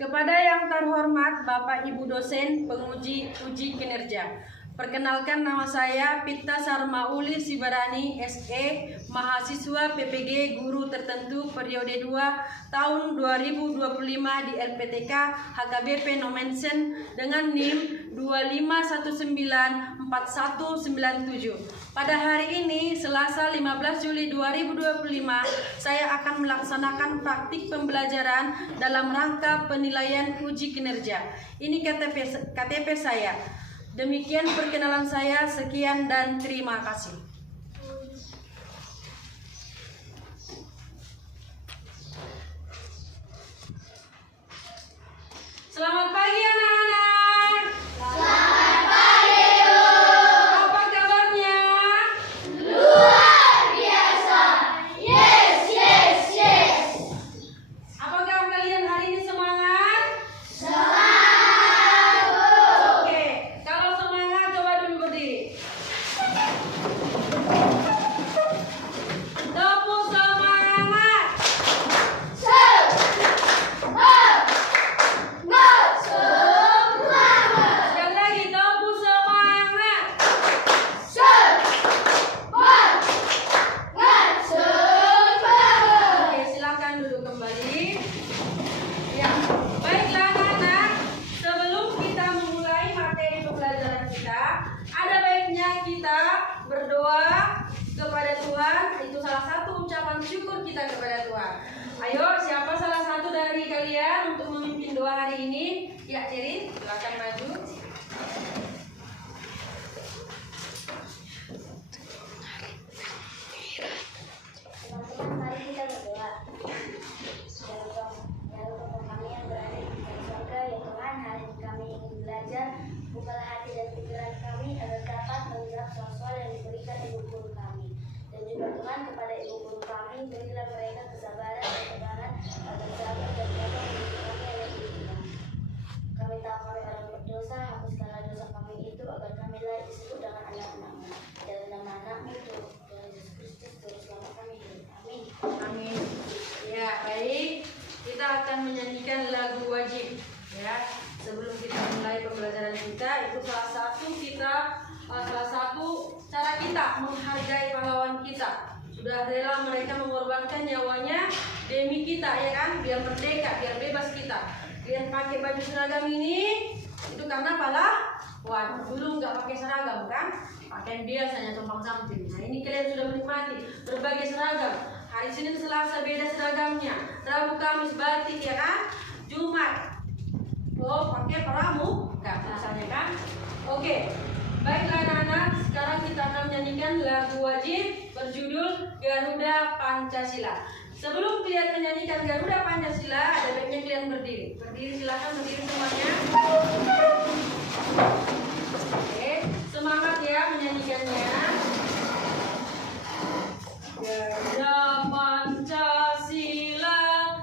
Kepada yang terhormat Bapak Ibu dosen penguji uji kinerja, perkenalkan nama saya Pita Sarmauli Sibarani SE, mahasiswa PPG Guru Tertentu periode 2 tahun 2025 di LPTK HKBP Nomensen dengan NIM 25194197. Pada hari ini, Selasa 15 Juli 2025, saya akan melaksanakan praktik pembelajaran dalam rangka penilaian uji kinerja. Ini KTP saya. Demikian perkenalan saya, sekian dan terima kasih. Selamat pagi anak-anak. Selamat pagi, Bu. Apa kabarnya? Luar biasa. Yes, yes, yes. Apakah kalian hari ini semangat? Semangat, Bu. Oke, kalau semangat coba dulu berdiri. Tepuk semangat. Semangat. Sekali lagi tepuk semangat. Oke, silakan duduk kembali. Ya, baiklah anak-anak. Sebelum kita memulai materi pembelajaran kita, ada baiknya kita berdoa kepada Tuhan. Itu salah satu ucapan syukur kita kepada Tuhan. Ayo, siapa salah satu dari kalian untuk memimpin doa hari ini? Ya, Cirin, silakan maju. Teman-teman, mari kita berdoa. Ya Bapa kami yang berada di surga, ya Tuhan, hari ini kami ingin belajar. Bukalah hati dan pikiran kami agar dapat menjawab soal-soal yang diberikan ibu guru kami. Dan juga Tuhan, kepada ibu guru kami, berilah mereka kesabaran dan ketebaran agar sabar dan dapat mendidik kami yang diinginkan. Kami tahu kami orang berdosa, hapuskanlah dosa kami itu agar kami layak disebut dengan anak-anak-Mu. Dalam nama anak-Mu, Tuhan Yesus Kristus, Juru Selamat kami hidup. Amin. Amin. Ya, baik. Kita akan menyanyikan lagu wajib. Ya, sebelum kita mulai pembelajaran kita, itu salah satu cara kita menghargai pahlawan kita. Sudah rela mereka mengorbankan nyawanya demi kita, ya kan? Biar merdeka, biar bebas kita. Kalian pakai baju seragam ini itu karena pahlawan. Dulu nggak pakai seragam kan? Pakaian biasanya tumpang samping. Nah, ini kalian sudah menikmati berbagai seragam. Hari Senin, Selasa beda seragamnya. Rabu, Kamis batik, ya kan? Jumat pakai pramuka misalnya kan? Oke. Baiklah anak-anak, sekarang kita akan menyanyikan lagu wajib berjudul Garuda Pancasila. Sebelum kalian menyanyikan Garuda Pancasila, ada baiknya kalian berdiri. Berdiri, silakan berdiri semuanya. Oke, semangat ya menyanyikannya. Garuda Pancasila,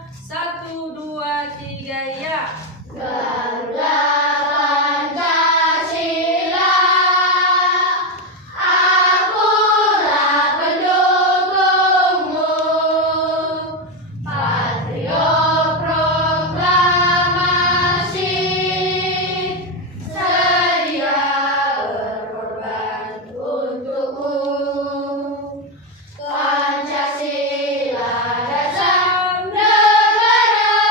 1, 2, 3 ya. Garuda Pancasila, akulah pendukungmu. Patriot proklamasi, sedia berkorban untukmu. Pancasila dasar negara,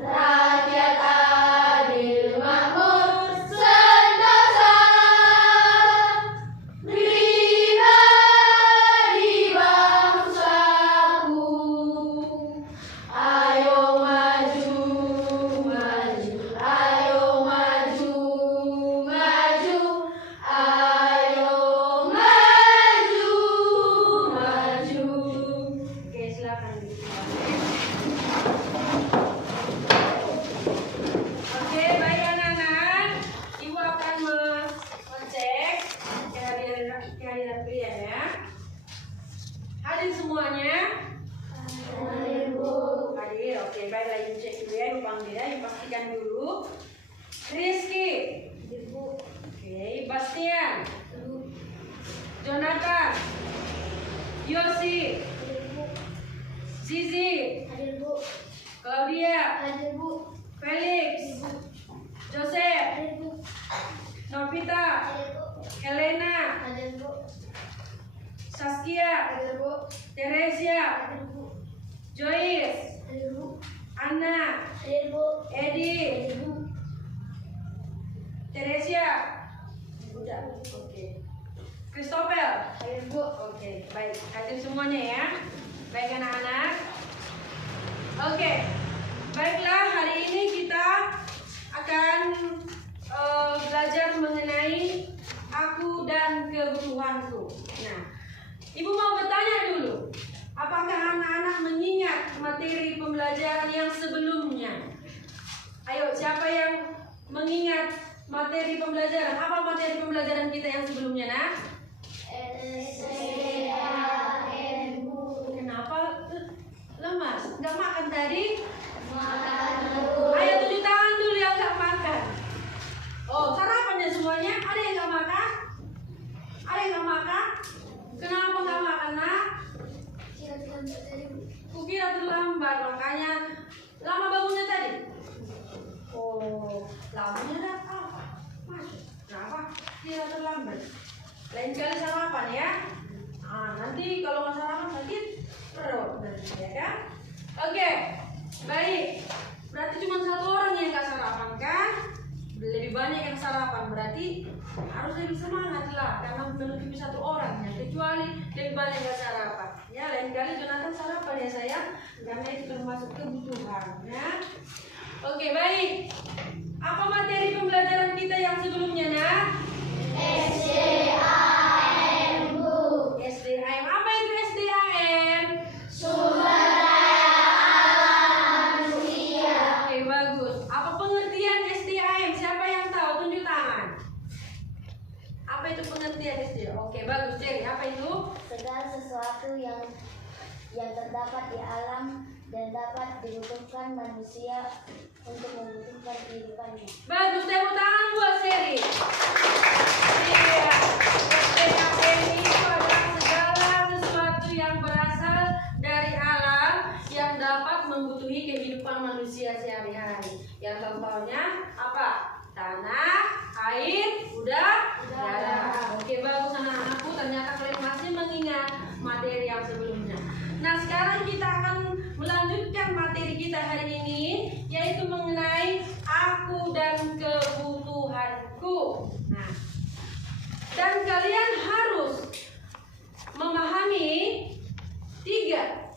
rakyat adil makmur sentosa, pribadi bangsaku. Ayo maju, maju, ayo maju, maju, ayo maju, maju. Oke, silakan. Oke, baik anak-anak. Ibu akan mengecek kehadiran kalian ya. Hadir semuanya? Hadir, Bu. Hadir. Oke, baiklah ibu cek dulu ya, ibu panggil ya, ibu pastikan dulu. Rizky. Oke, Bastian. Jonathan. Yosi. Zizi. Hadir, Bu. Claudia, Hadir Bu. Felix, Joseph, Hadir Bu. Novita, Hadir Bu. Helena, Hadir Bu. Saskia, Hadir Bu. Teresia, Hadir Bu. Joyce, Hadir Bu. Anna, Hadir Bu. Edi, Hadir Bu. Teresia. Udah, oke. Christopher. Hadir Bu. Oke, baik. Hadir semuanya ya. Baik anak-anak. Oke, baiklah hari ini kita akan belajar mengenai aku dan kebutuhanku. Nah, Ibu mau bertanya dulu, apakah anak-anak mengingat materi pembelajaran yang sebelumnya? Ayo, siapa yang mengingat materi pembelajaran? Apa materi pembelajaran kita yang sebelumnya, nak? Kenapa lemas? Nggak makan tadi? Ayo tunjuk tangan dulu yang nggak makan. Oh, sarapannya semuanya? Ada yang nggak makan? Ada yang nggak makan? Kenapa nggak makan, nak? Kukira terlambat, makanya lama bangunnya tadi. Oh, lamanya ada apa? Masuk. Kenapa? Kira terlambat. Lain kali sarapan ya. Nanti kalau nggak sarapan sakit perut nanti ya kan? Oke, baik. Berarti cuma satu orang yang nggak sarapan kan? Lebih banyak yang sarapan, berarti harus lebih semangat lah karena menutupi satu orang ya. Kecuali lebih banyak yang sarapan. Ya, lain kali Jonathan sarapan ya sayang, karena itu termasuk kebutuhan ya. Oke, baik. Apa materi pembelajaran kita yang sebelumnya, nak? SDAM, Bu. SDAM. Apa itu SDAM? Sumber daya alam manusia. Oke, bagus. Apa pengertian SDAM? Siapa yang tahu? Tunjuk tangan. Apa itu pengertian SDAM? Oke, bagus. Jadi, apa itu? Segala sesuatu yang terdapat di alam dan dapat dibutuhkan manusia untuk membutuhkan kehidupannya. Bagus, tepuk tangan buat Seri. Iya, SDAM itu adalah segala sesuatu yang berasal dari alam yang dapat membutuhi kehidupan manusia sehari-hari. Yang contohnya apa? Tanah, air, udara. Oke, bagus anak-anakku. Ternyata kalian masih mengingat materi yang sebelumnya. Nah, sekarang kita akan melanjutkan materi kita hari ini, yaitu mengenai aku dan kebutuhanku. Nah, dan kalian harus memahami tiga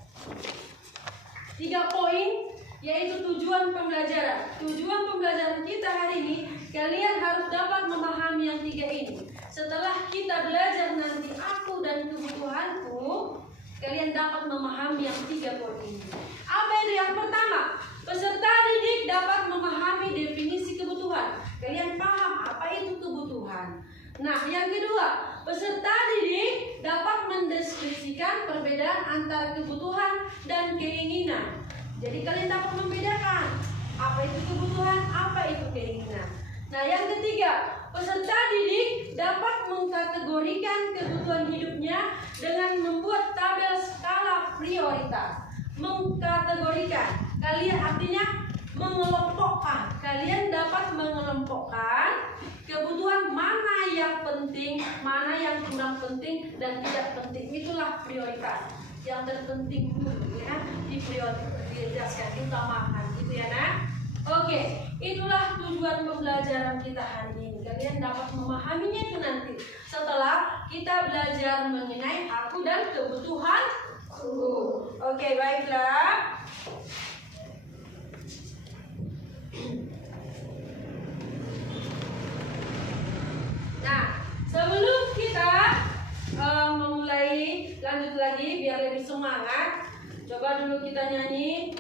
poin, yaitu tujuan pembelajaran. Tujuan pembelajaran kita hari ini, kalian harus dapat memahami yang tiga ini. Setelah kita belajar nanti aku dan kebutuhanku, kalian dapat memahami yang tiga poin ini. Apa itu? Yang pertama, peserta didik dapat memahami definisi kebutuhan. Kalian paham apa itu kebutuhan. Nah, yang kedua, peserta didik dapat mendeskripsikan perbedaan antara kebutuhan dan keinginan. Jadi kalian dapat membedakan apa itu kebutuhan, apa itu keinginan. Nah, yang ketiga, peserta didik dapat mengkategorikan kebutuhan hidupnya dengan membuat tabel skala prioritas. Mengkategorikan, kalian artinya mengelompokkan. Kalian dapat mengelompokkan kebutuhan mana yang penting, mana yang kurang penting dan tidak penting. Itulah prioritas. Yang terpenting dulu ya, diprioritaskan, diutamakan gitu ya, nak. Oke, itulah tujuan pembelajaran kita hari ini. Kalian dapat memahaminya itu nanti setelah kita belajar mengenai aku dan kebutuhanku. Oke, baiklah. Nah, sebelum kita memulai lanjut lagi biar lebih semangat, coba dulu kita nyanyi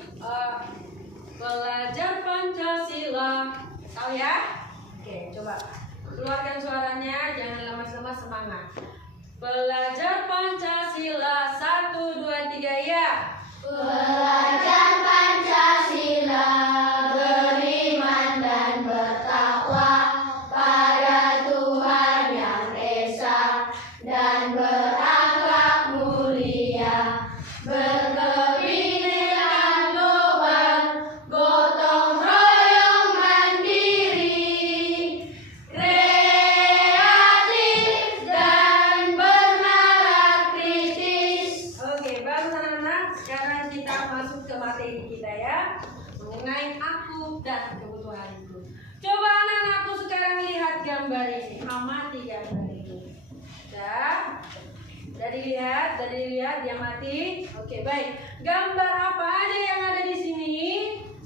Belajar Pancasila. Tahu ya? Oke, coba keluarkan suaranya, jangan lemas-lemas, semangat. Belajar Pancasila, 1, 2, 3 ya. Belajar Pancasila, beriman dan bertakwa pada Tuhan Yang Esa dan berakhlak mulia, berkebinekaan global ya, dia mati. Oke, baik. Gambar apa aja yang ada di sini?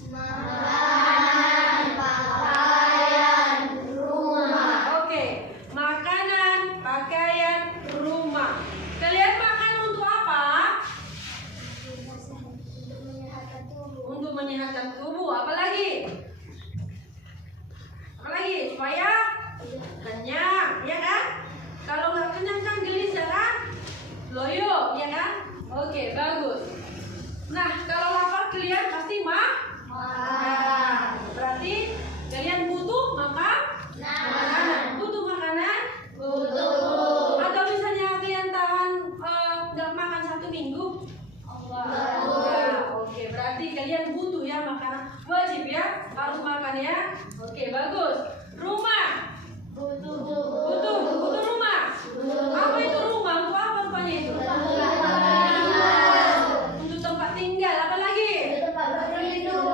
Makanan, pakaian, rumah. Oke, makanan, pakaian, rumah. Kalian makan untuk apa? Untuk menyehatkan tubuh. Untuk menyehatkan tubuh. Apalagi? Apalagi? Supaya kenyang, ya kan? Kalau nggak kenyang kan gelisah kan? Loyo, ya kan? Oke, bagus. Nah, kalau lapar kalian pasti Nah, berarti kalian butuh makanan. Butuh makanan? Butuh. Atau misalnya kalian tahan nggak makan 1 minggu? Enggak. Oke, berarti kalian butuh ya makanan. Wajib ya, harus makan ya. Oke, bagus. Rumah. Butuh rumah. Apa itu rumah? Untuk apa rupanya itu? Untuk tempat tinggal. Apa lagi? Tempat berlindung.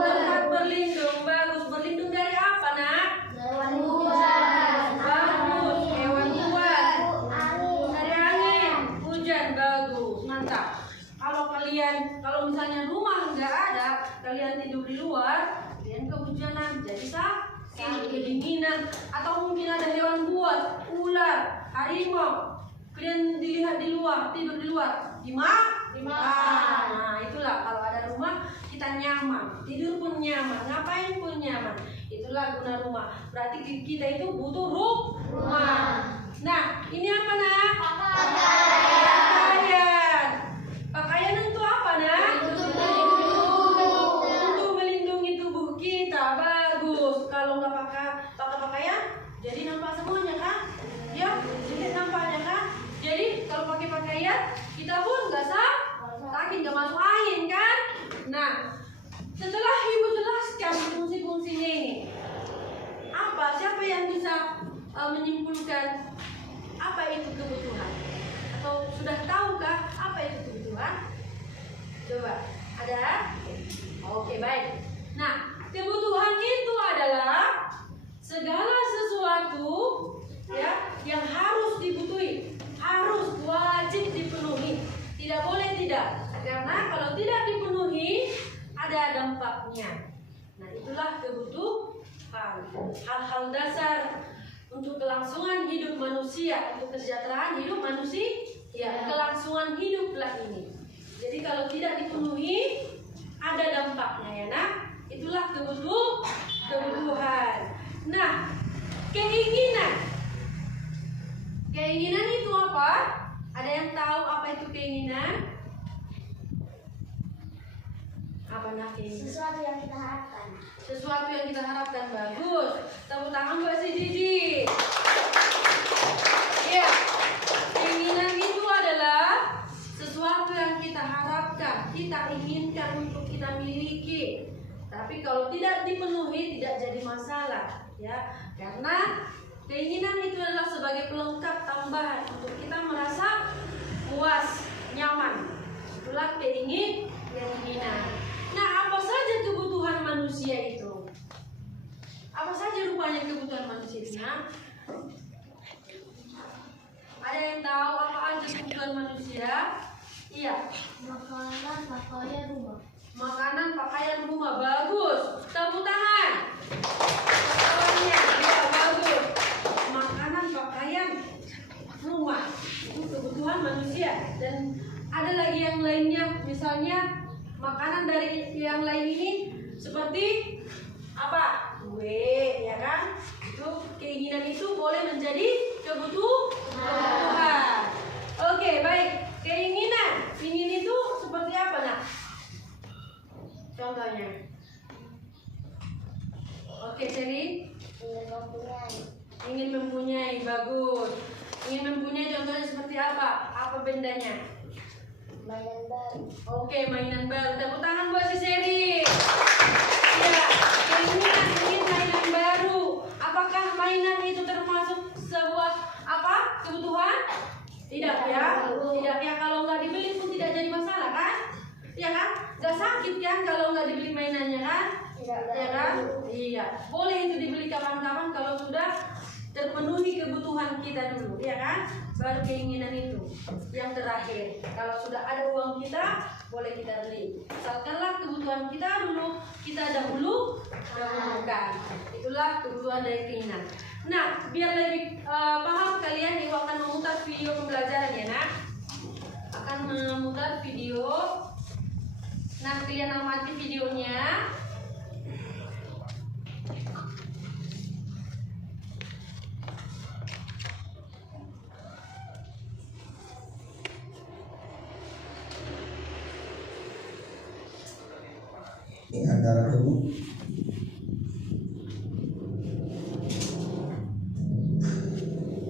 Bagus. Berlindung dari apa, Nak? Bagus. Hewan buas. Dari angin, hujan. Bagus. Mantap. Kalau misalnya rumah nggak ada, kalian tidur di luar, kalian kehujanan, jadi sakit, kedinginan, atau mungkin ada hewan buas, ular, harimau, kalian dilihat di luar, tidur di luar, dimakan. Nah, itulah kalau ada rumah kita nyaman, tidur pun nyaman, ngapain pun nyaman. Itulah guna rumah. Berarti kita itu butuh rumah. Nah, ini apa, Nak? Pakaian. Pakaian untuk apa, Nak? Untuk melindungi tubuh kita. Bagus. Kalau nggak pakai pakaian, jadi nampak semuanya kan? Ya, jadi nampaknya kan? Jadi kalau pakai pakaian, kita pun nggak sakit, nggak masuk angin kan? Nah, setelah Ibu jelaskan fungsi-fungsinya ini, siapa yang bisa menyimpulkan apa itu kebutuhan? Atau sudah tahukah apa itu kebutuhan? Coba, ada? Oke, baik. Nah, kebutuhan itu adalah segala sesuatu ya yang harus dibutuhi, harus wajib dipenuhi, tidak boleh tidak. Karena kalau tidak dipenuhi ada dampaknya. Nah, itulah kebutuhan, hal-hal dasar untuk kelangsungan hidup manusia, untuk kesejahteraan hidup manusia, ya, kelangsungan hiduplah ini. Jadi kalau tidak dipenuhi ada dampaknya ya, Nak. Itulah kebutuhan. Nah, keinginan itu apa? Ada yang tahu apa itu keinginan? Apa, Nak, keinginan? Sesuatu yang kita harapkan. Sesuatu yang kita harapkan. Bagus. Tepuk tangan buat si Didi. Ya, keinginan itu adalah sesuatu yang kita harapkan, kita inginkan untuk kita miliki. Tapi kalau tidak dipenuhi tidak jadi masalah, ya. Karena keinginan itu adalah sebagai pelengkap tambahan untuk kita merasa puas, nyaman. Itulah keinginan. Nah, apa saja kebutuhan manusia itu? Apa saja rupanya kebutuhan manusia? Ada yang tahu apa aja kebutuhan manusia? Iya. Makanan, pakaian, rumah. Makanan, pakaian, rumah. Bagus. Tepuk tangan. Kawannya, ya, bagus. Makanan, pakaian, rumah. Itu kebutuhan manusia. Dan ada lagi yang lainnya, misalnya makanan dari yang lain ini seperti apa? Kue, ya kan? Itu keinginan itu boleh menjadi kebutuhan. Oke, baik. Keinginan itu seperti apa, Nak? Contohnya. Oke, Seri. Ingin mempunyai, bagus. Ingin mempunyai contohnya seperti apa? Apa bendanya? Mainan baru. Oke, mainan baru. Tepuk tangan buat si Seri. Ya, keinginan ingin mainan baru. Apakah mainan itu termasuk sebuah kebutuhan? Tidak ya. Tidak ya, kalau nggak dibeli pun tidak jadi masalah kan? Ya kan? Gak sakit kan kalau nggak dibeli mainannya kan? Tidak. Ya kan? Iya. Boleh itu dibeli kapan-kapan kalau sudah terpenuhi kebutuhan kita dulu, ya kan? Baru keinginan itu yang terakhir. Kalau sudah ada uang kita, boleh kita beli. Misalkanlah kebutuhan kita dulu, kita dahulukan. Itulah kebutuhan dari keinginan. Nah, biar lebih paham kalian, Ibu akan memutar video pembelajaran ya, nak. Akan memutar video. Nah, kalian amati videonya. Ini antara kedua.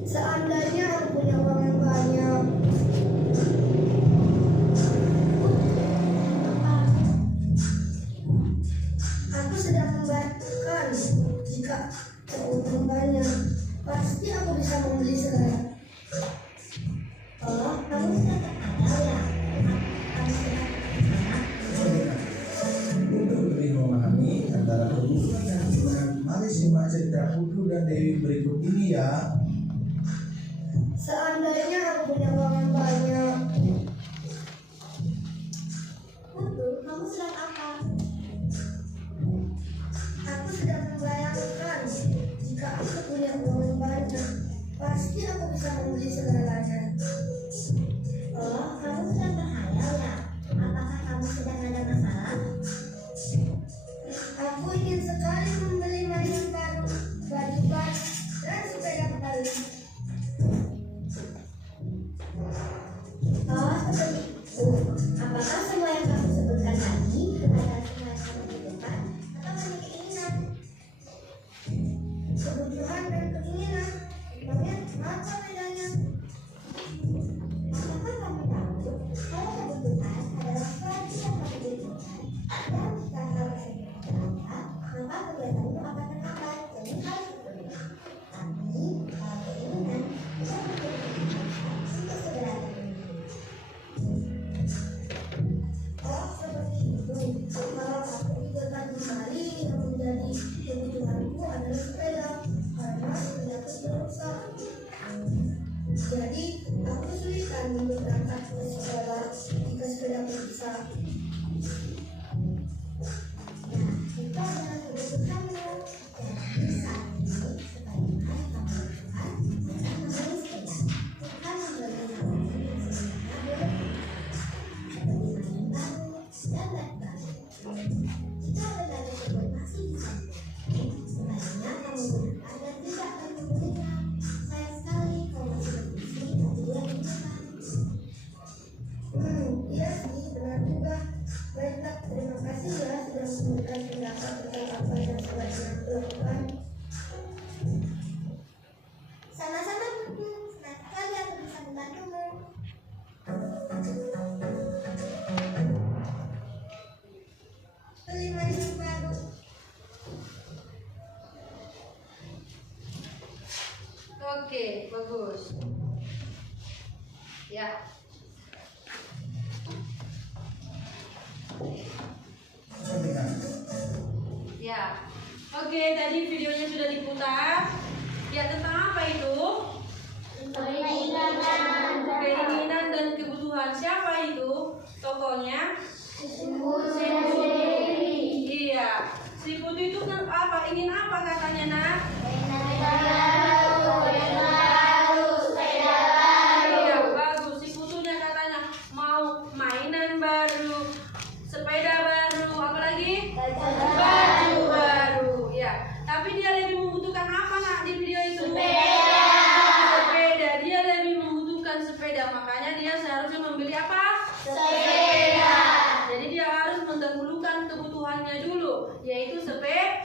Seandainya aku punya uang yang banyak, aku sedang membayangkan jika uang banyak, pasti aku bisa membeli segala. Oh, kamu sudah terkenal ya? Untuk lebih memahami antara kedua dan hubungan, mari simak cerita Putu dan Dewi berikut ini ya. Seandainya aku punya uang yang banyak. Putu, kamu sedang apa? Aku sedang membayangkan jika aku punya uang yang banyak, pasti aku bisa membeli segalanya. Oh, kamu sedang berhayal ya? Apakah kamu sedang ada masalah? Aku ingin sekali membeli mainan baru, baju baru, dan sepeda baru. Oh, seperti itu. Apakah semua yang kamu sebutkan tadi adalah semua yang kamu butuhkan atau hanya keinginan? Kebutuhan dan keinginan, memangnya apa bedanya? Apakah kamu tahu kalau kebutuhan adalah sesuatu yang kamu butuhkan dan jika hal tersebut terlambat, maka kegiatanmu akan terhambat jadi harus ditunda. Tapi kalau keinginan bisa menjadi untuk segera terpenuhi. Oh, seperti itu. Kalau aku pikirkan kembali yang menjadi kebutuhanku adalah sepeda, karena sepedaku sudah rusak. Jadi, aku kesulitan untuk berangkat ke sekolah jika sepedaku rusak. Nah, itu adalah kebutuhanmu. Jadi, saat ini, sebagaimana yang kamu butuhkan adalah membeli sepeda. Bukan membeli mainan yang sebenarnya boleh mainan baru dan baru. Jika benda tersebut masih bisa sebaiknya kamu gunakan dan tidak akan membelinya. Sayang sekali kalau masih berfungsi dan tidak digunakan. Iya sih, benar juga. Baiklah, terima kasih ya sudah memberikan pendapat tentang apa yang sebaiknya aku lakukan. Sama-sama, Putu. Senang sekali aku bisa membantumu. Beli mainan baru. Oke, bagus. Ya. Ya. Oke, tadi videonya sudah diputar. Ya, tentang apa itu? Keinginan dan kebutuhan. Siapa itu tokohnya? Iya. Si Putu itu kan apa? Ingin apa katanya, nak? Iya, bagus. Si Putunya katanya mau mainan baru, sepeda baru, apa lagi? Baju baru. Ya. Tapi dia lebih membutuhkan apa, nak, di video itu? Sepeda. Dia lebih membutuhkan sepeda. Makanya dia seharusnya membeli apa? Sepeda. Jadi dia harus mendahulukan kebutuhannya dulu, yaitu sepeda.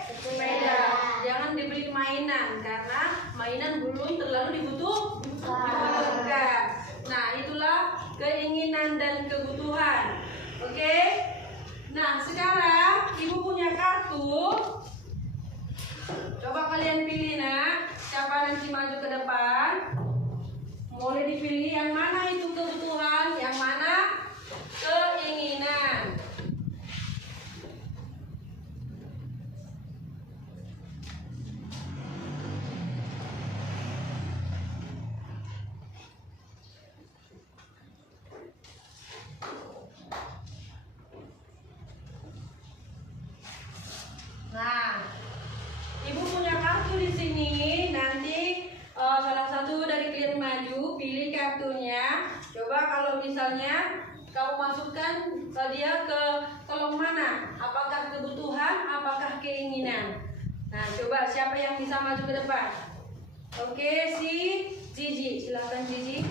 Jangan dibeli mainan karena mainan belum terlalu dibutuhkan. Nah, itulah keinginan dan kebutuhan. Oke? Nah, sekarang Ibu punya kartu. Coba kalian pilih, nak. Siapa nanti maju ke depan? Boleh dipilih yang mana itu kebutuhan, yang mana keinginan. Nah, Ibu punya kartu di sini. Nanti salah satu dari kalian maju, pilih kartunya. Coba kalau misalnya kamu masukkan dia ke kolom mana? Apakah kebutuhan, apakah keinginan? Nah, coba siapa yang bisa maju ke depan? Oke, si Gigi, silakan Gigi.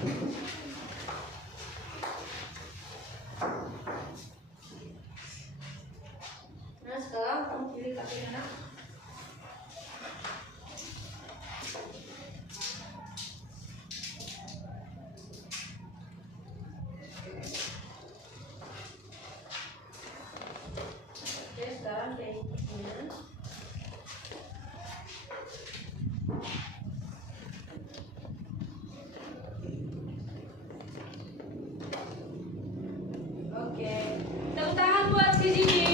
Nah, sekarang kamu pilih kartunya, nak. Oke, sekarang keinginan. Oke, tepuk tangan buat si Gigi.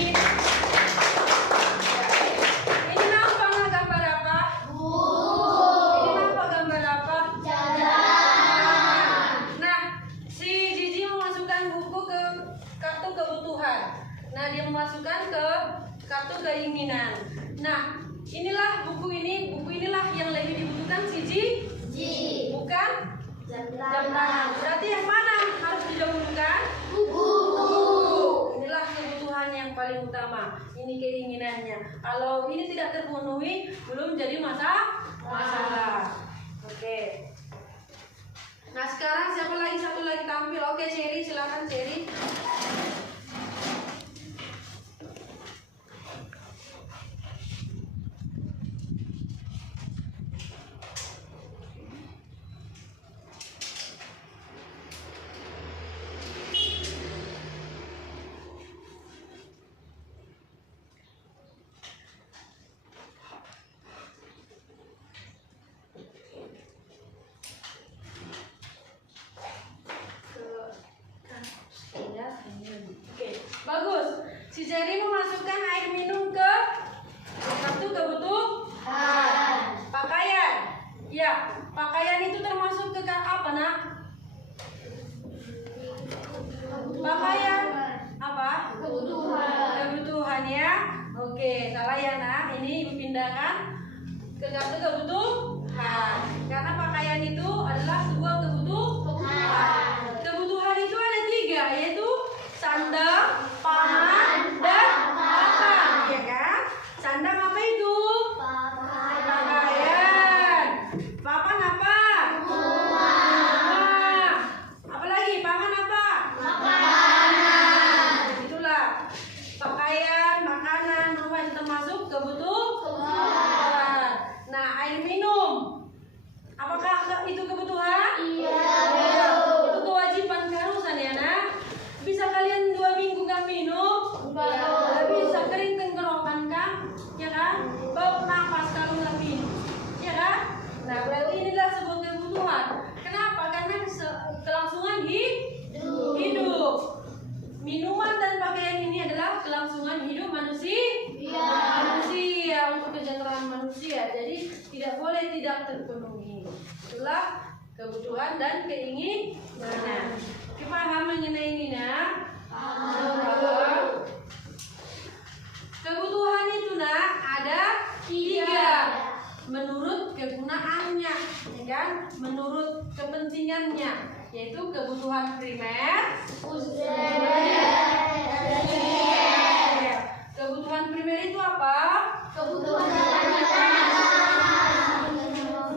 Ini nampak gambar apa? Ini nampak gambar apa? Nah, si Gigi memasukkan buku ke kartu kebutuhan. Nah, dia memasukkan ke kartu keinginan. Nah, inilah buku inilah yang lebih dibutuhkan si Gigi. Bukan jam tangan. Berarti yang mana harus didahulukan? Buku. Inilah kebutuhan yang paling utama. Ini keinginannya. Kalau ini tidak terpenuhi, belum jadi masalah. Oke. Nah, sekarang siapa lagi? Satu lagi tampil. Oke, Cherry, silakan Cherry. Oke, bagus. Si Jerry memasukkan air minum ke kartu kebutuhan. Pakaian. Ya, pakaian itu termasuk ke apa, nak? Pakaian apa? Kebutuhan ya. Oke, salah ya, nak. Ini Ibu pindahkan ke kartu kebutuhan. Karena pakaian itu adalah sebuah kebutuhan. Kebutuhan itu ada 3, yaitu sandang, pangan, dan papan, ya kan? Sandang apa itu? Pakaian. Papan apa? Rumah. Apa lagi? Pangan apa? Makanan. Itulah pakaian, makanan, rumah itu termasuk kebutuhan. Nah, air minum. Apakah itu kebutuhan? Iya. Itu kewajiban keharusan ya, nak. Bisa kalian 2 minggu gak minum? Gak bisa, kering tenggorokan kan? Ya kan? Bau nafas kalau gak minum, ya kan? Nah, berarti inilah sebuah kebutuhan. Kenapa? Karena kelangsungan hidup. Minuman dan pakaian ini adalah kelangsungan hidup manusia untuk kesejahteraan manusia. Jadi tidak boleh tidak terpenuhi. Itulah kebutuhan dan keinginan. Paham mengenai ini, nak? Kebutuhan itu, nak, ada 3 menurut kegunaannya, ya kan? Menurut kepentingannya, yaitu kebutuhan primer, kebutuhan primer itu apa? Kebutuhan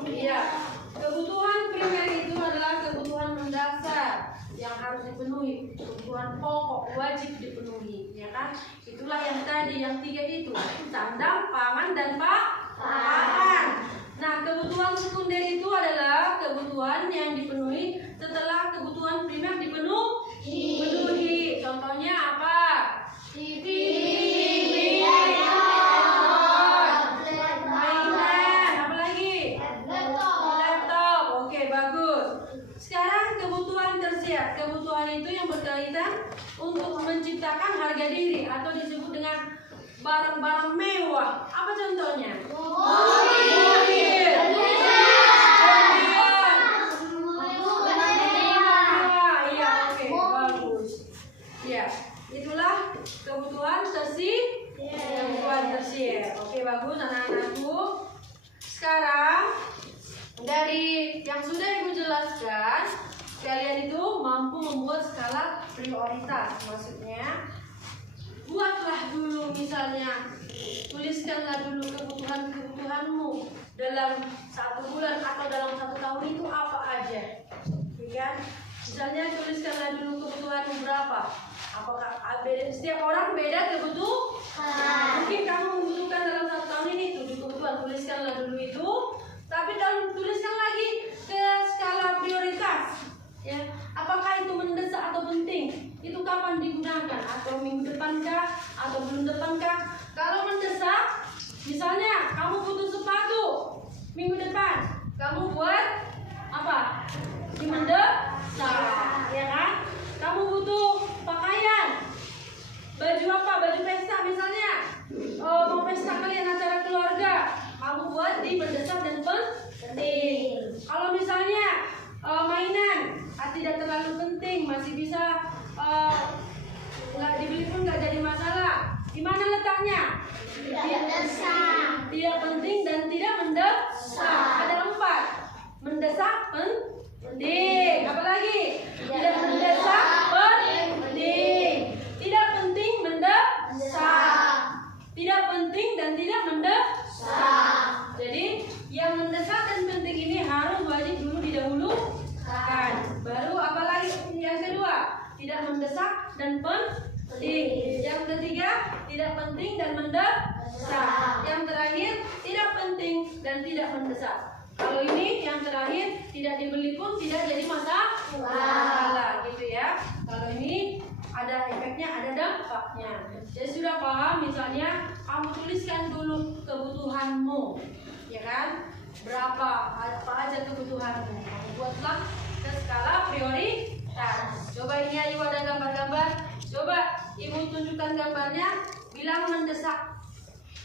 iya. Kebutuhan primer itu adalah kebutuhan mendasar yang harus dipenuhi, kebutuhan pokok wajib dipenuhi, ya kan? Itulah yang tadi, yang 3 itu, sandang, pangan, dan papan. Nah, kebutuhan sekunder itu adalah kebutuhan yang dipenuhi setelah kebutuhan primer dipenuhi. Contohnya apa? TV, mainan, apa lagi? Laptop. Oke, bagus. Sekarang kebutuhan tersier. Kebutuhan itu yang berkaitan untuk menciptakan harga diri atau disebut dengan barang-barang mewah. Apa contohnya? Itulah kebutuhan tersier. bagus anak-anakku. Sekarang dari yang sudah Ibu jelaskan, kalian itu mampu membuat skala prioritas. Maksudnya, buatlah dulu misalnya, tuliskanlah dulu kebutuhanmu dalam 1 bulan atau dalam 1 tahun itu apa aja, ya kan? Misalnya tuliskanlah dulu kebutuhanmu berapa. Apakah setiap orang beda kebutuhan? Mungkin kamu membutuhkan dalam 1 tahun ini 7 kebutuhan, tuliskanlah dulu itu. Tapi kalau tuliskan lagi ke skala prioritas, ya, apakah itu mendesak atau penting? Itu kapan digunakan? Atau minggu depan kah? Atau bulan depan kah? Kalau mendesak, misalnya kamu butuh sepatu minggu depan, kamu buat apa? Mendesak, ya kan? Kamu butuh pakaian, baju apa? Baju pesta misalnya, mau pesta kalian acara keluarga, kamu buat di mendesak dan penting. Kalau misalnya mainan tidak terlalu penting, masih bisa nggak dibeli pun nggak jadi masalah. Di mana letaknya? Tidak mendesak. Tidak penting dan tidak mendesak. Ada 4. Mendesak, penting. Apa lagi? Tidak mendesak, penting. Tidak penting, mendesak. Tidak penting dan tidak mendesak. Jadi yang mendesak dan penting ini harus wajib dulu didahulukan. Baru apa lagi? Yang kedua, tidak mendesak dan penting. Yang ketiga, tidak penting dan mendesak. Yang terakhir, tidak penting dan tidak mendesak. Kalau ini yang terakhir, tidak dibeli pun tidak jadi masalah, gitu ya. Kalau ini ada efeknya, ada dampaknya. Jadi sudah paham, misalnya kamu tuliskan dulu kebutuhanmu, ya kan? Berapa, apa aja kebutuhanmu. Kamu buatlah ke skala prioritas. Coba ini Ayu ada gambar-gambar. Coba Ibu tunjukkan gambarnya, bilang mendesak.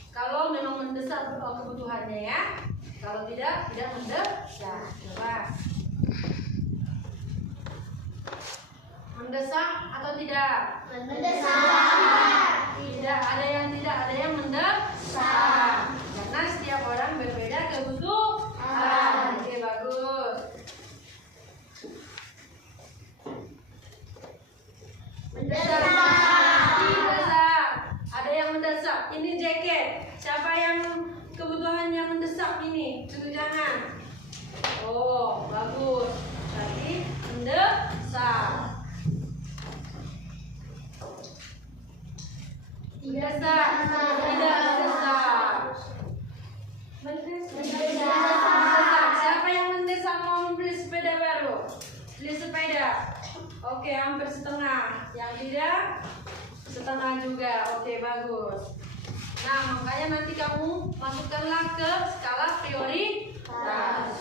Kalau memang mendesak kebutuhannya ya. Kalau tidak mendesak. Coba. Mendesak atau tidak? Mendesak. Tidak, ada yang tidak, ada yang mendesak. Karena setiap orang berbeda kebutuhan. Oke, bagus. Mendesak. Ada yang mendesak. Ini jaket. Siapa yang kebutuhannya mendesak ini? Tunjuk tangan. Oh, bagus. Berarti mendesak. Mendesak. Tidak mendesak. Siapa yang mendesak mau membeli sepeda baru? Beli sepeda. Oke, hampir setengah. Yang tidak setengah juga. Oke, bagus. Nah, makanya nanti kamu masukkanlah ke skala prioritas.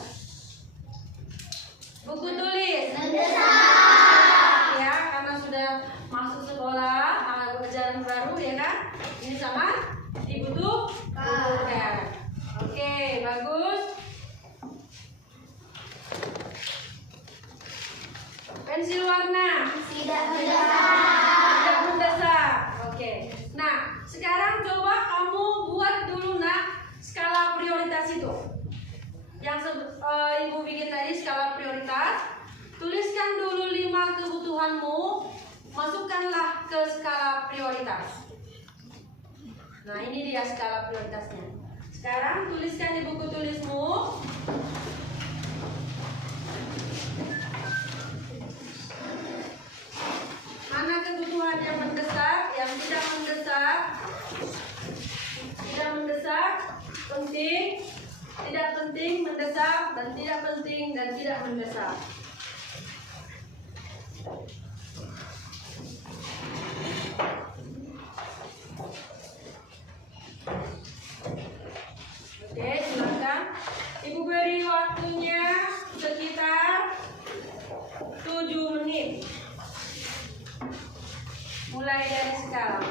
Buku tulis. Mendesak. Ya, karena sudah masuk sekolah, pelajaran baru ya kan? Ini sangat dibutuhkan. Oke, bagus. Pensil warna. Tidak mendesak. Tidak mendesak. Oke. Nah, sekarang coba kamu buat dulu skala prioritas itu. Yang Ibu bikin tadi skala prioritas. Tuliskan dulu 5 kebutuhanmu, masukkanlah ke skala prioritas. Nah, ini dia skala prioritasnya. Sekarang tuliskan di buku tulismu. Mana kebutuhan yang mendesak, yang tidak mendesak, tidak mendesak, penting, tidak penting, mendesak, dan tidak penting dan tidak mendesak. Oke, silakan. Ibu beri waktunya sekitar 7 menit. Mulai dari sekarang.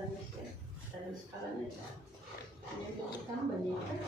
skalanya ya. Dan skalanya ya. Ini untuk tambah nih kan.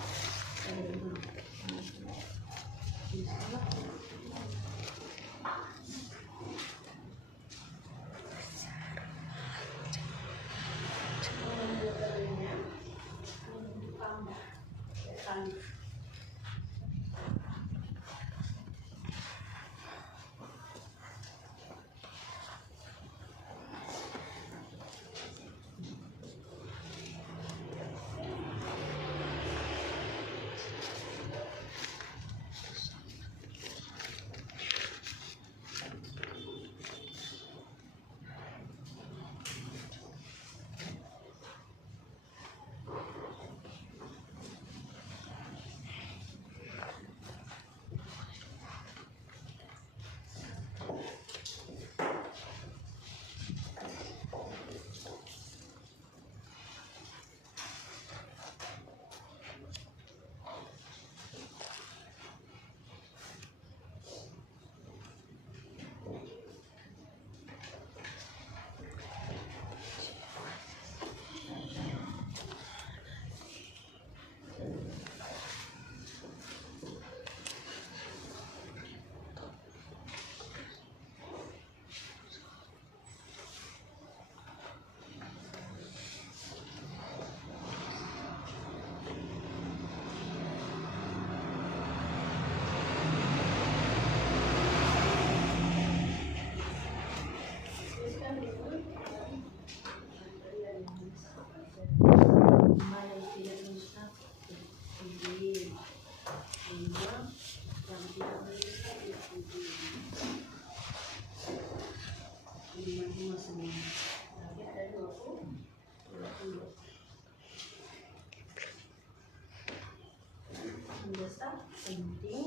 Mendesak penting,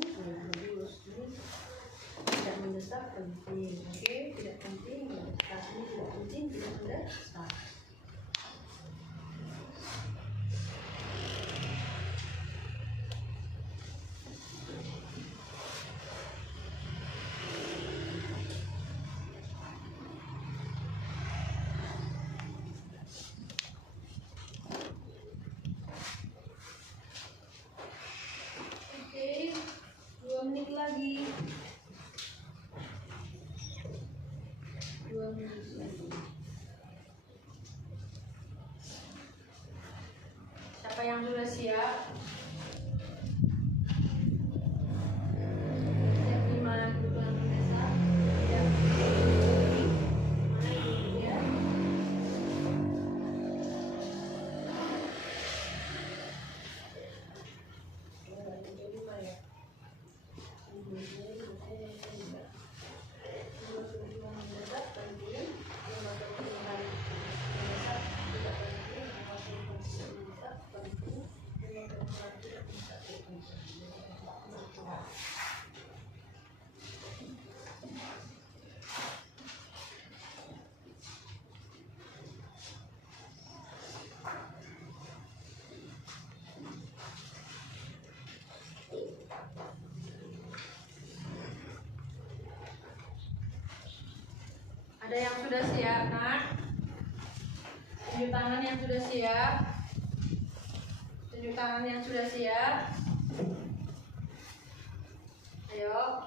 tidak mendesak penting, oke, tidak penting, mendesak ini tidak penting, tidak mendesak. Oke, 2 menit lagi. 2 menit lagi. Siapa yang sudah siap? Siap di mana kebutuhan mendesak? Siap. Mana ini ya? Ada yang sudah siap, nak? Tunjuk tangan yang sudah siap. Tunjuk tangan yang sudah siap. Ayo.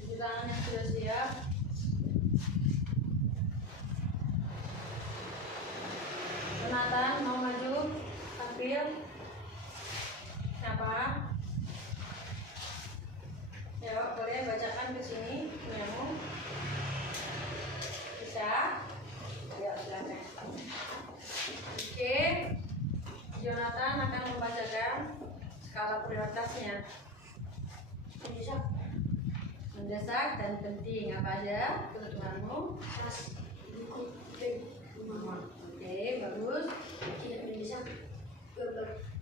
Tunjuk tangan yang sudah siap. Jonathan mau maju? Tampil. Siapa? Ayo, boleh bacakan ke sini punyamu. Bisa? Ayo, silakan. Oke. Jonathan akan membacakan skala prioritasnya. Mendesak dan penting. Apa aja kebutuhanmu? Oke, bagus.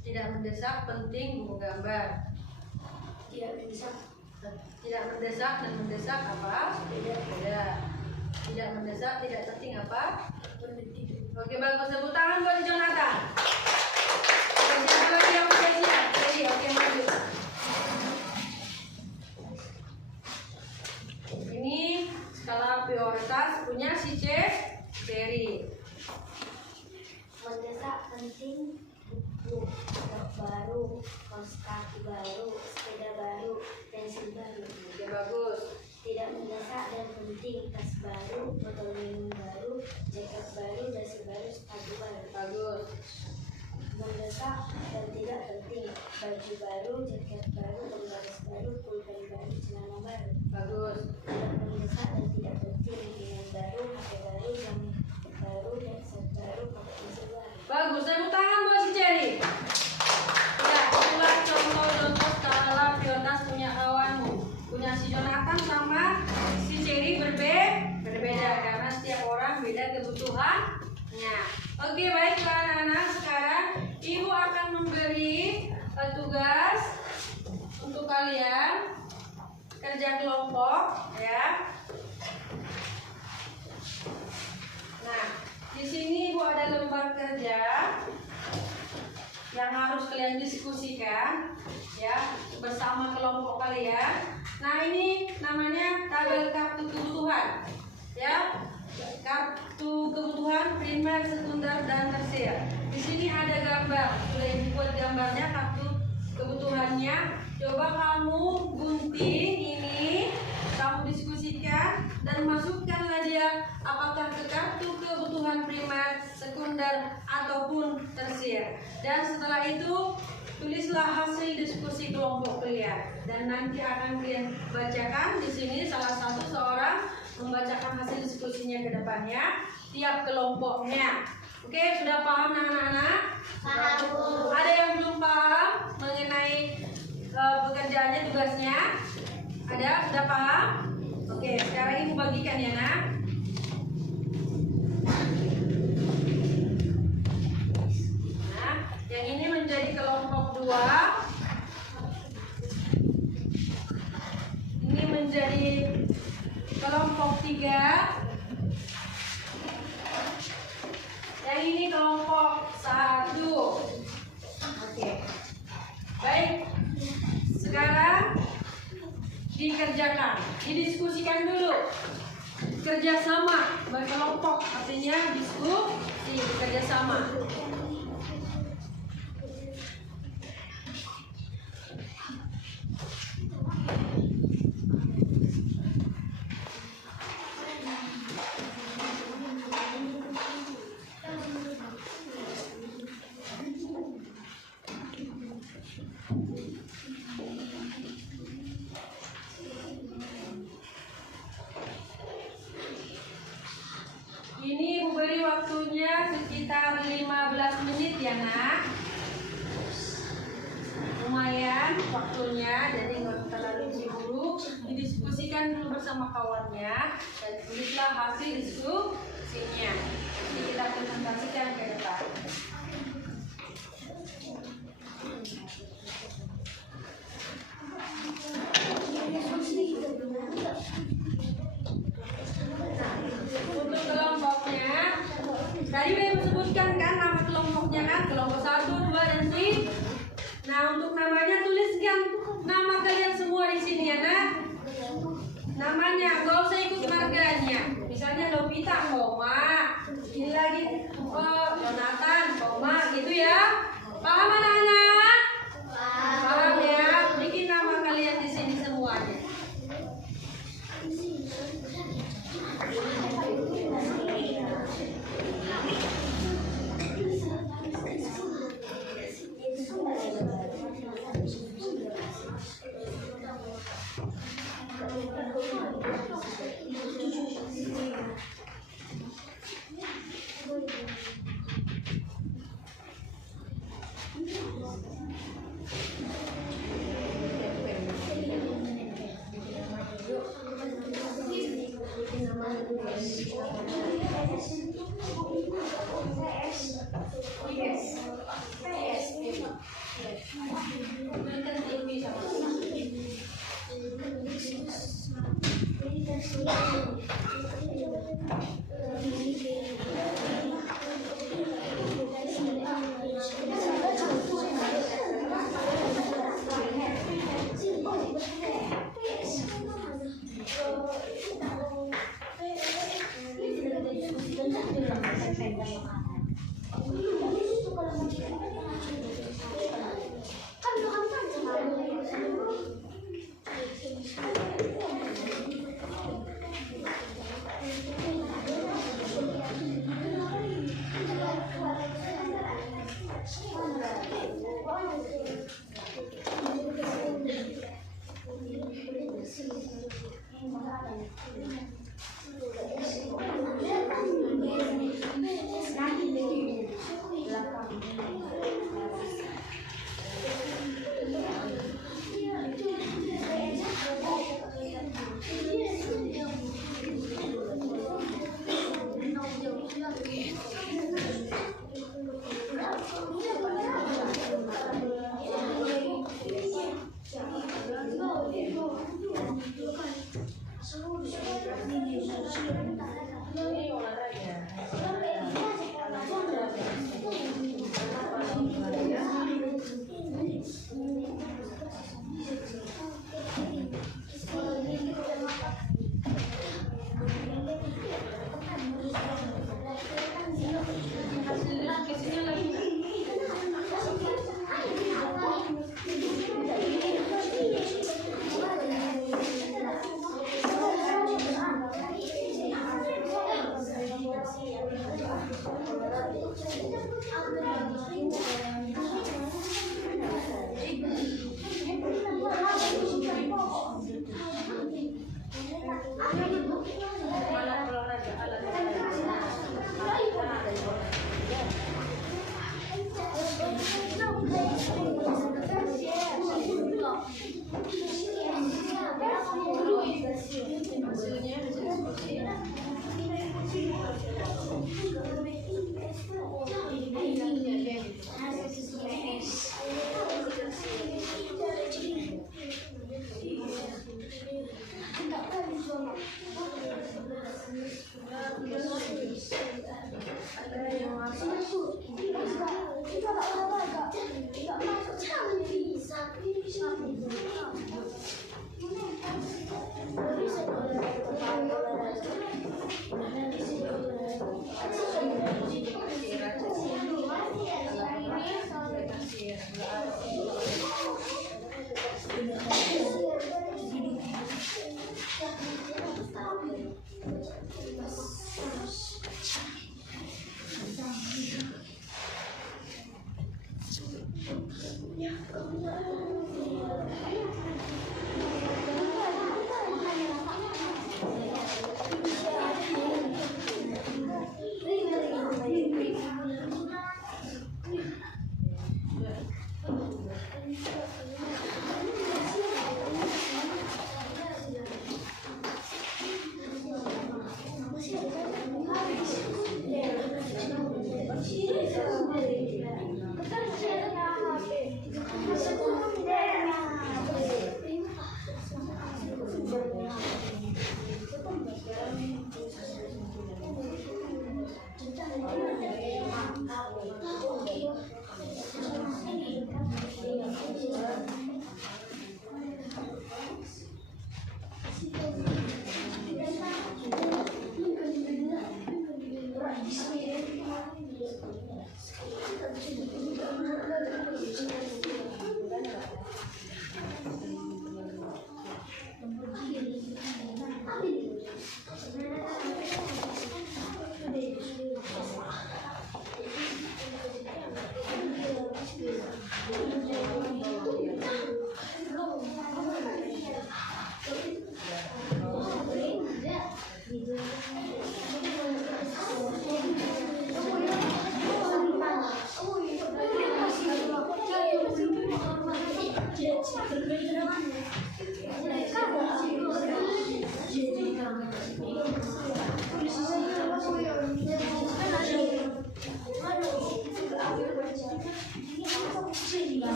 Tidak mendesak, penting, buku gambar. Tidak mendesak dan mendesak apa? Beda. Tidak mendesak, tidak penting apa? Oke, bagus. Tepuk tangan buat Jonathan. Siapa lagi yang sudah siap? Jadi, oke, maju. Ini skala prioritas baru, botol minum baru, jaket baru, dasi baru, sepatu baru. Bagus. Mendesak dan tidak penting, baju baru, jaket baru, penggaris baru, pulpen baru, celana baru. Bagus. Tidak mendesak dan tidak penting, mainan baru, HP baru, jam baru, headset baru, pakai pensil baru. Bagus. Tepuk tangan buat si Cherry. Ya, itulah contoh skala prioritas punya kawanmu. Punya si Jonathan sama si Cherry berbeda karena setiap orang beda kebutuhannya. Oke, baiklah anak-anak, sekarang Ibu akan memberi tugas untuk kalian kerja kelompok ya. Nah, di sini Ibu ada lembar kerja yang harus kalian diskusikan ya bersama kelompok kalian. Nah, ini namanya tabel kartu kebutuhan ya. Kartu kebutuhan primer, sekunder, dan tersier. Di sini ada gambar, sudah Ibu buat gambarnya kartu kebutuhannya. Coba kamu gunting ini, kamu diskusikan dan masukkanlah dia apakah ke kartu kebutuhan primer, sekunder, ataupun tersier. Dan setelah itu tulislah hasil diskusi kelompok kalian dan nanti akan kalian bacakan di sini. Salah satu seorang membacakan hasil diskusinya ke depannya tiap kelompoknya. Oke, sudah paham anak-anak? Paham, Bu. Ada yang belum paham mengenai pekerjaannya, tugasnya? Ada? Sudah paham? Oke, sekarang Ibu bagikan ya, Nak. Nah, yang ini menjadi kelompok 2. Ini menjadi kelompok 3. Yang ini kelompok 1. Oke. Baik. Sekarang dikerjakan, didiskusikan dulu. Kerjasama berkelompok artinya diskusi, kerjasama. Ini Ibu beri waktunya sekitar 15 menit ya, Nak. Lumayan waktunya, jadi nggak terlalu buru-buru. Didiskusikan dulu bersama kawannya dan tulislah hasil diskusinya. Nanti kita presentasikan ke depan. Untuk kelompoknya, tadi Ibu sebutkan kan nama kelompoknya kan, kelompok 1, 2, dan 3. Nah, untuk namanya tuliskan nama kalian semua di sini ya, Nak. Namanya, gak usah ikut marganya. Misalnya Novita, Koma. Ini lagi Jonathan, Koma, gitu ya. Paham anak-anak? Paham ya? Bikin nama kalian di sini semuanya.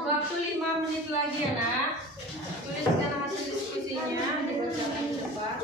Waktu 5 menit lagi ya nak. Tuliskan hasil diskusinya, dibacakan di depan.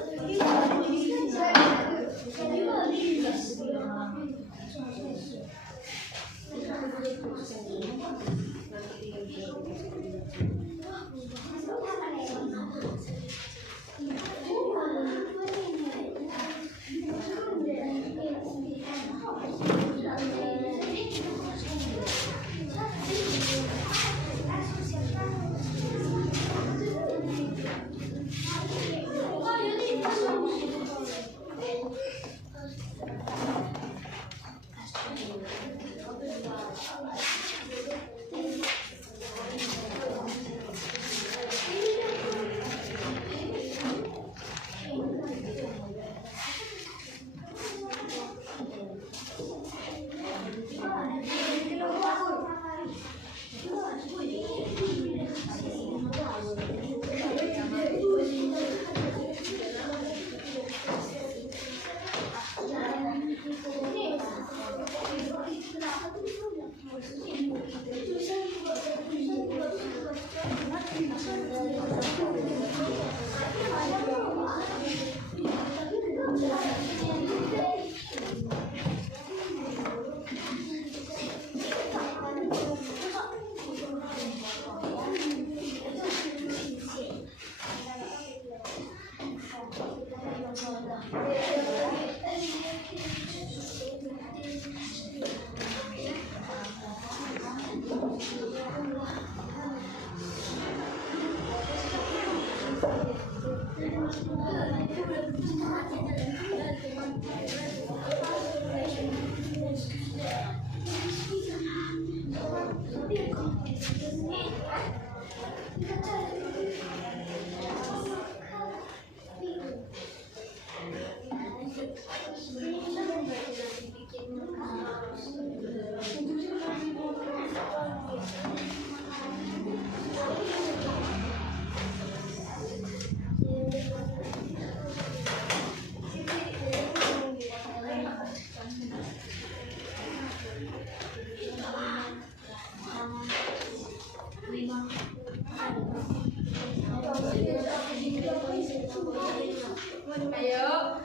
Ayo.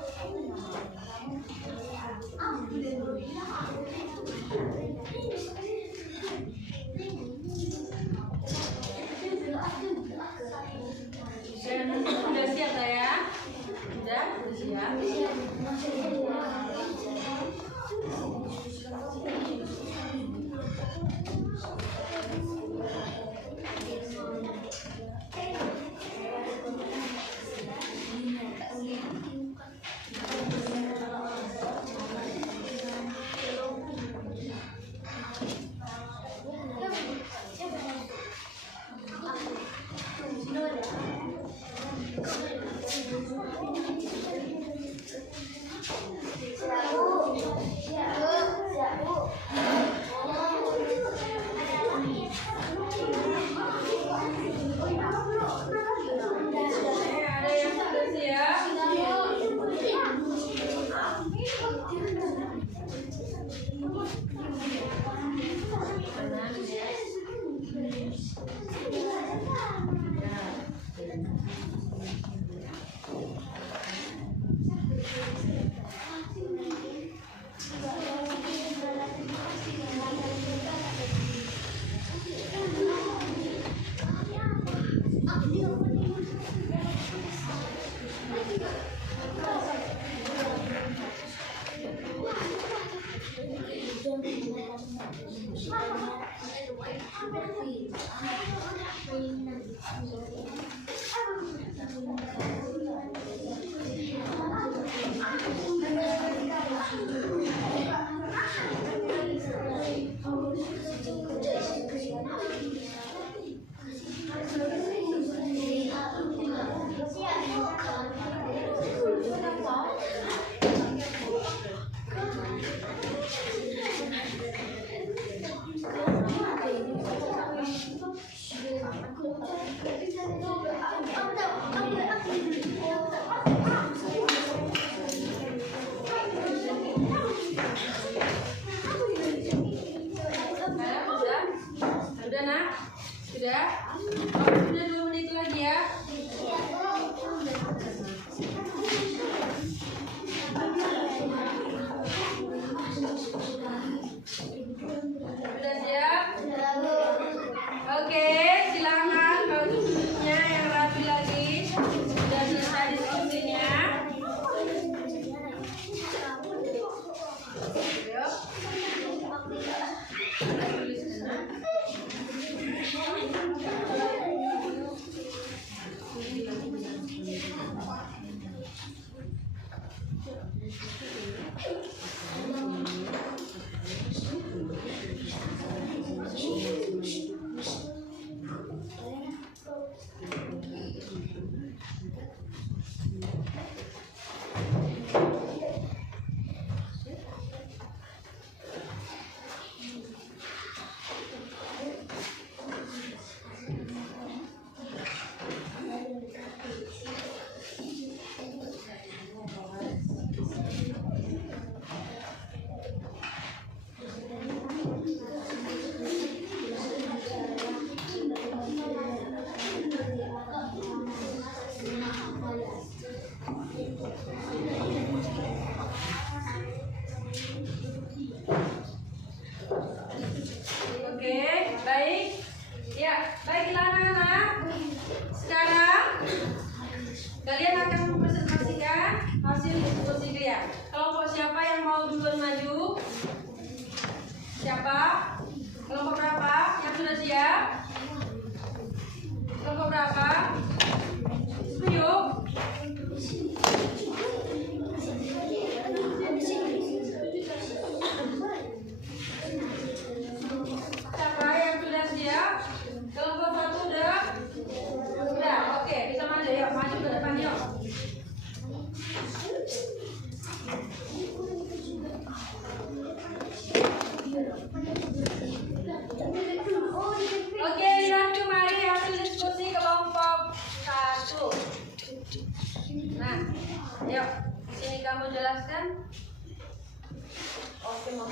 Udah siap ya? Udah siap. Udah nak? Sudah? Kamu sudah 2 menit lagi ya? Sudah siap? Oke, silakan kalau duduknya yang rapi lagi. Sudah selesai diskusinya. Yuk. Tulis sana. Oke, baik. Ya, baiklah anak-anak. Sekarang kalian akan mempresentasikan hasil diskusi kalian. Kelompok siapa yang mau duluan maju? Siapa? Kelompok berapa yang sudah siap? Kelompok berapa? Yuk. Siapa yang sudah siap? Kelompok 1 udah? Udah, oke, bisa maju yuk, maju ke depan yuk. Oke, lihat kemari hasil diskusi kelompok 1. Nah, yuk, sini kamu jelaskan. Oke, mau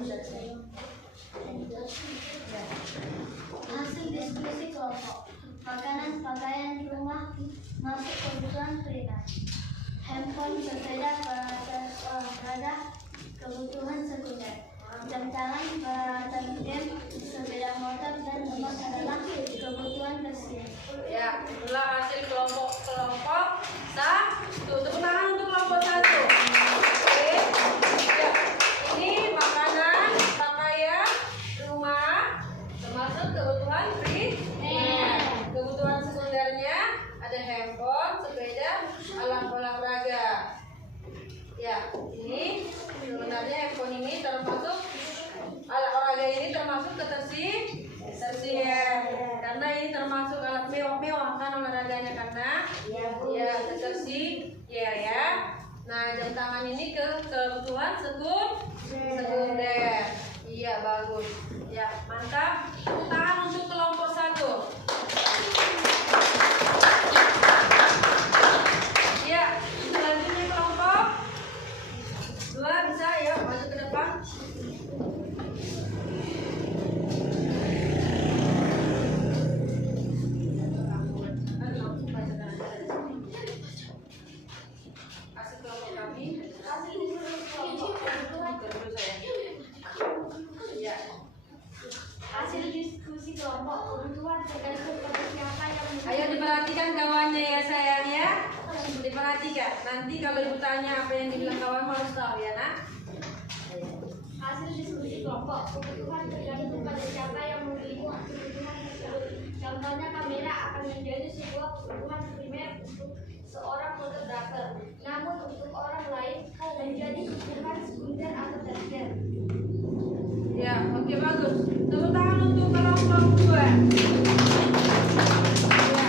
jelaskan. Hasil diskusi kelompok. Makanan, pakaian, rumah, masuk kebutuhan primer. Handphone, sepeda, peralatan olahraga, kebutuhan sekunder. Jam tangan, peralatan game, sepeda motor, dan emas adalah kebutuhan tersier. Ya, itulah hasil kelompok 1. Tepuk tangan untuk kelompok 1. Oke. Ya, ini makanan, pakaian, rumah, termasuk kebutuhan primer. Kebutuhan sekundernya ada handphone, sepeda, alat olahraga. Ya, ini sebenarnya handphone ini termasuk alat olahraga ini termasuk ke tersier karena ini termasuk alat mewah kan olahraganya karena ya tersier ya. Nah, jam tangan ini ke kebutuhan sekunder. Iya, bagus. Ya, mantap. Tepuk tangan untuk kelompok 1. Ya, selanjutnya kelompok 2 bisa ya maju ke depan. Hasil kelompok kami. Ya. Hasil diskusi kelompok kebutuhan tergantung pada siapa yang Ayo diperhatikan kawannya ya sayang ya. Diperhatikan. Nanti kalau ibu tanya apa yang dibilang kawan harus tahu ya nak. hasil diskusi kelompok kebutuhan tergantung pada siapa yang memiliki menjadi sebuah kebutuhan primer untuk seorang fotografer. Namun untuk orang lain menjadi kebutuhan sekunder atau tersier. Ya, oke bagus. Tepuk tangan untuk kelompok 2. Ya.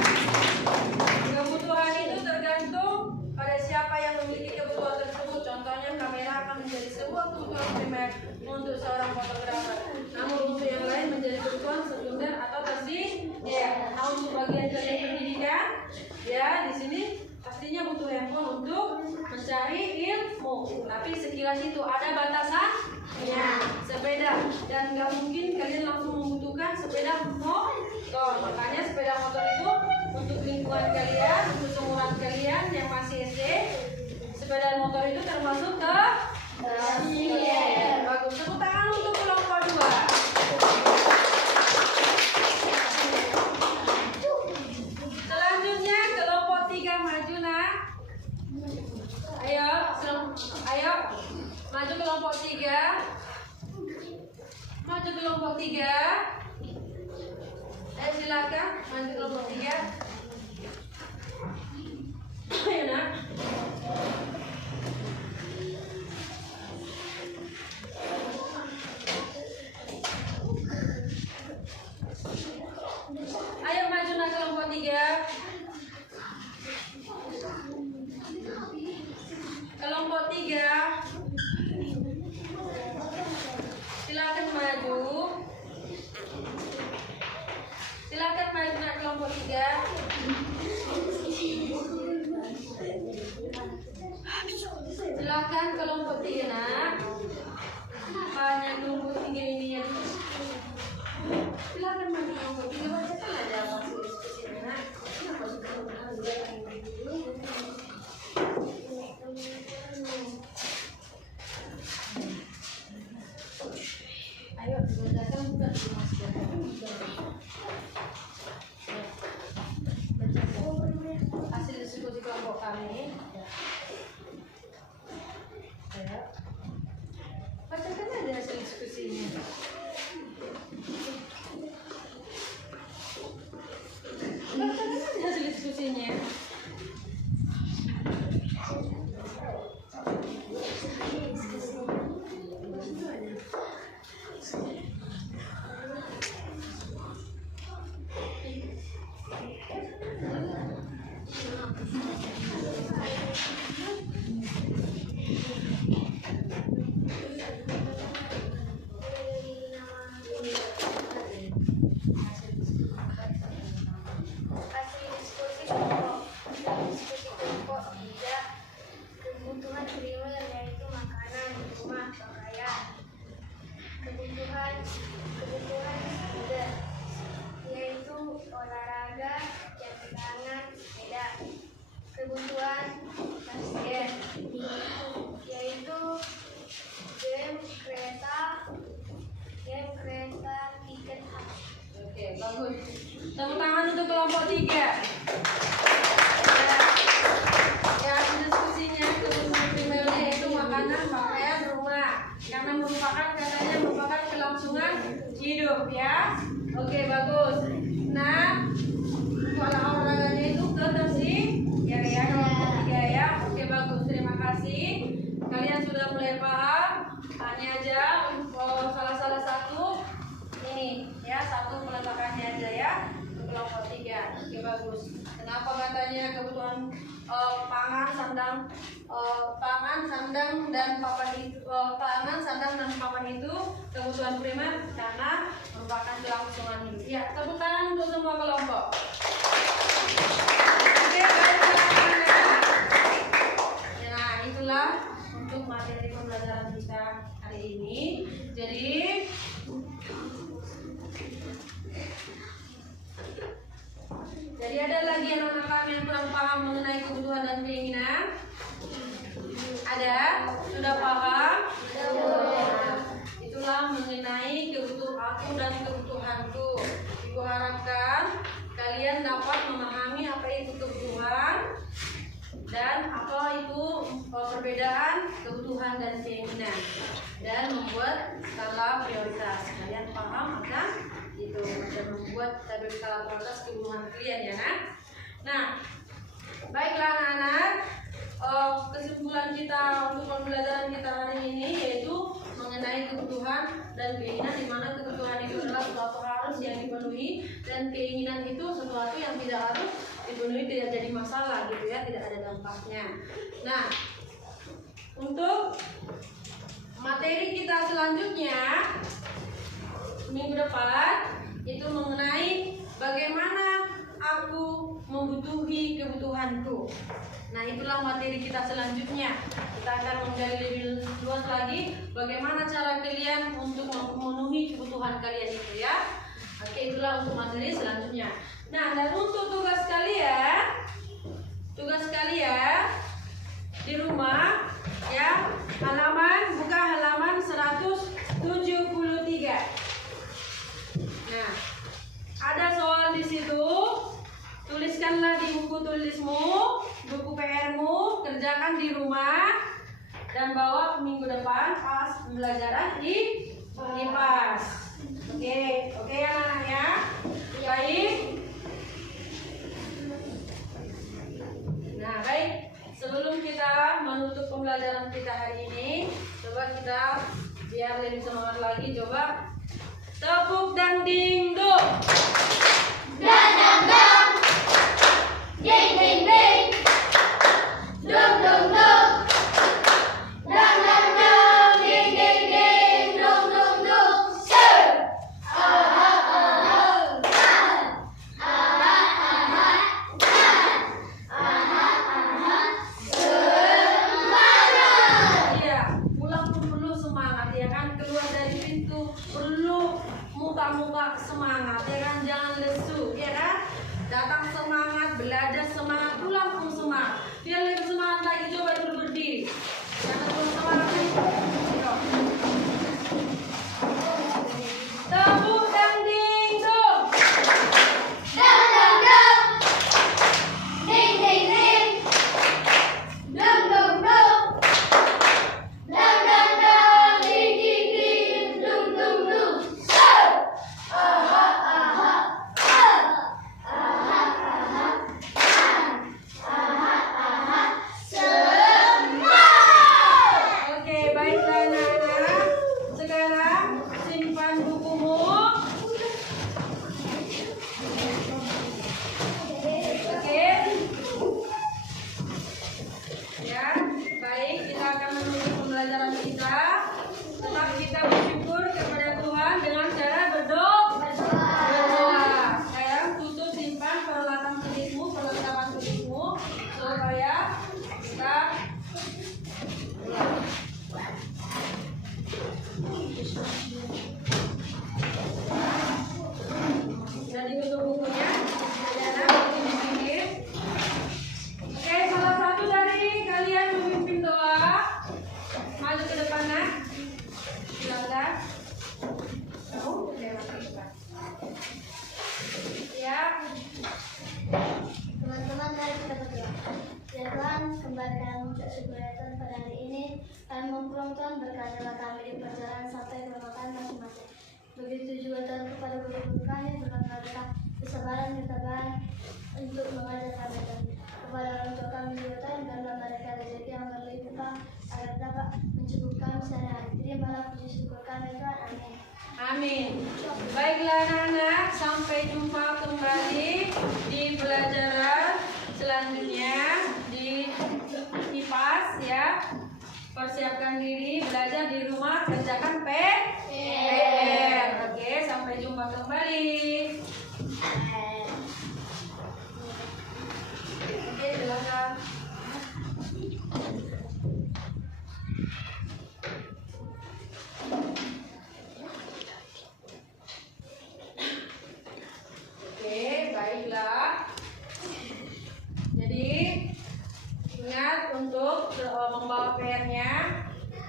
Kebutuhan itu tergantung pada siapa yang memiliki kebutuhan tersebut. Contohnya kamera akan menjadi sebuah kebutuhan primer untuk seorang fotografer. Namun untuk yang lain menjadi kebutuhan sekunder atau tersier. Ya, nah, untuk bagian dari pendidikan, ya di sini pastinya butuh handphone untuk mencari ilmu. Tapi sekilas itu ada batasannya. Sepeda, dan nggak mungkin kalian langsung membutuhkan sepeda motor. Makanya sepeda motor itu untuk lingkungan kalian, untuk seumuran kalian yang masih SD. Sepeda motor itu termasuk ke bagus. Tepuk tangan untuk kelompok 2. Selanjutnya kelompok 3 maju nak. Ayo maju kelompok 3. Maju kelompok 3. Silakan maju kelompok 3. Ayo nak. Ayo maju nak kelompok 3. Kelompok 3. Silakan maju. Silakan maju nak kelompok 3. Silakan kelompok 3 nak. Hanya tunggu tinggi ininya dulu. Silakan maju kelompok 3. Bacakan aja apa diskusinya nak. Ayo dibacakan bukan hasil diskusi kelompok kami. Ayo bacakan aja hasil diskusinya. Bacakan aja hasil diskusinya. Kebutuhan primer yaitu makanan, rumah, pakaian. Kebutuhan sekunder yaitu olahraga, jam tangan, sepeda. Kebutuhan tersier yaitu game kereta, tiket. Oke, bagus. Tepuk tangan untuk kelompok 3. Ya, diskusinya kebutuhan primernya yaitu makanan, pakaian, rumah. Karena merupakan kelangsungan hidup ya. Oke, bagus. Nah, olahraganya itu ke tersier ya kelompok 3 ya. Oke, bagus. Terima kasih. Kalian sudah mulai paham. Hanya aja salah satu ini ya, satu peletakannya aja ya untuk kelompok 3. Oke, bagus. Kenapa katanya kebutuhan pangan, sandang dan papan itu kebutuhan primer karena merupakan kelangsungan hidup. Ya, tepuk tangan untuk semua kelompok. Oke, baiklah. Nah, itulah untuk materi pembelajaran kita hari ini. Jadi ada lagi anak-anak kami yang kurang paham mengenai kebutuhan dan keinginan? Ada? Sudah paham? Nah, itulah mengenai kebutuhan aku dan kebutuhanku. Ibu harapkan kalian dapat memahami apa itu kebutuhan dan apa itu perbedaan kebutuhan dan keinginan, dan membuat skala prioritas. Kalian paham akan itu dan membuat tabel skala prioritas kebutuhan kalian ya kan? Nah, baiklah anak-anak, kesimpulan kita untuk pembelajaran kita hari ini yaitu mengenai kebutuhan dan keinginan, di mana kebutuhan itu adalah sesuatu harus yang dipenuhi dan keinginan itu sesuatu yang tidak harus dipenuhi, tidak jadi masalah gitu ya, tidak ada dampaknya. Nah, untuk materi kita selanjutnya minggu depan itu mengenai bagaimana aku membutuhi kebutuhanku. Nah, itulah materi kita selanjutnya. Kita akan menggali lebih luas lagi bagaimana cara kalian untuk memenuhi kebutuhan kalian itu ya. Oke, itulah untuk materi selanjutnya. Nah, dan untuk tugas kalian di rumah ya, buka halaman 173. Nah, ada soal di situ. Tuliskanlah di buku tulismu, buku PR-mu, kerjakan di rumah dan bawa minggu depan pas pembelajaran di IPAS. Oke ya anak-anak ya. Baik. Nah, baik. Sebelum kita menutup pembelajaran kita hari ini, coba kita biar lebih semangat lagi, coba tepuk dang ding dong. Dang dang dang, ding ding ding, dong dong dong, dang dang dang, ding ding ding, dong dong dong. Sir, aha aha, tan, aha aha, tan, aha aha, semangat. Iya, pulang pun perlu semangat ya kan, keluar dari pintu perlu muka-muka semangat ya kan, jangan lesu ya kan. Datang semangat, belajar semangat, pulang pun semangat. Biar lebih semangat lagi, coba dulu berdiri. Jangan terus semangat lagi. Tepuk dang ding dong. Dang dang dang, ding ding ding, dong dong dong, dang dang dang, ding ding ding, dong dong dong. Sir, aha aha, tan, aha aha, tan, aha aha, semangat. Oke, baiklah anak-anak. Sekarang simpan bukumu. Oke. Ya, baik, kita akan menutup pembelajaran kita. Tetap kita bersyukur kepada Tuhan dengan cara berdoa. Sekarang tutup, simpan peralatan tulismu, perlengkapan tulismu supaya kita jadi untuk bukunya ada di sini. Oke, salah satu dari kalian memimpin doa. Maju ke depan, nak. Silakan. Kamu lewat ke depan. Ya. Teman-teman, mari kita berdoa. Ya Tuhan, kembali dalam mengucap syukur ya Tuhan pada hari ini. Kami mohon Tuhan berkatalah kami di perjalanan sampai ke rumah kami masing-masing. Begitu juga Tuhan kepada guru-guru kami, berkatalah kesabaran untuk mengajar kami Tuhan. Kepada orang tua kami juga Tuhan, berilah mereka rezeki yang berlimpah agar dapat mencukupkan kami sehari-hari. Terimalah puji syukur kami Tuhan. Amin. Amin. Baiklah anak-anak, sampai jumpa kembali di pelajaran selanjutnya di IPAS ya. Persiapkan diri, belajar di rumah, kerjakan PR. Oke, sampai jumpa kembali. Oke, silakan. Oke, baiklah. Jadi ingat untuk membawa PR-nya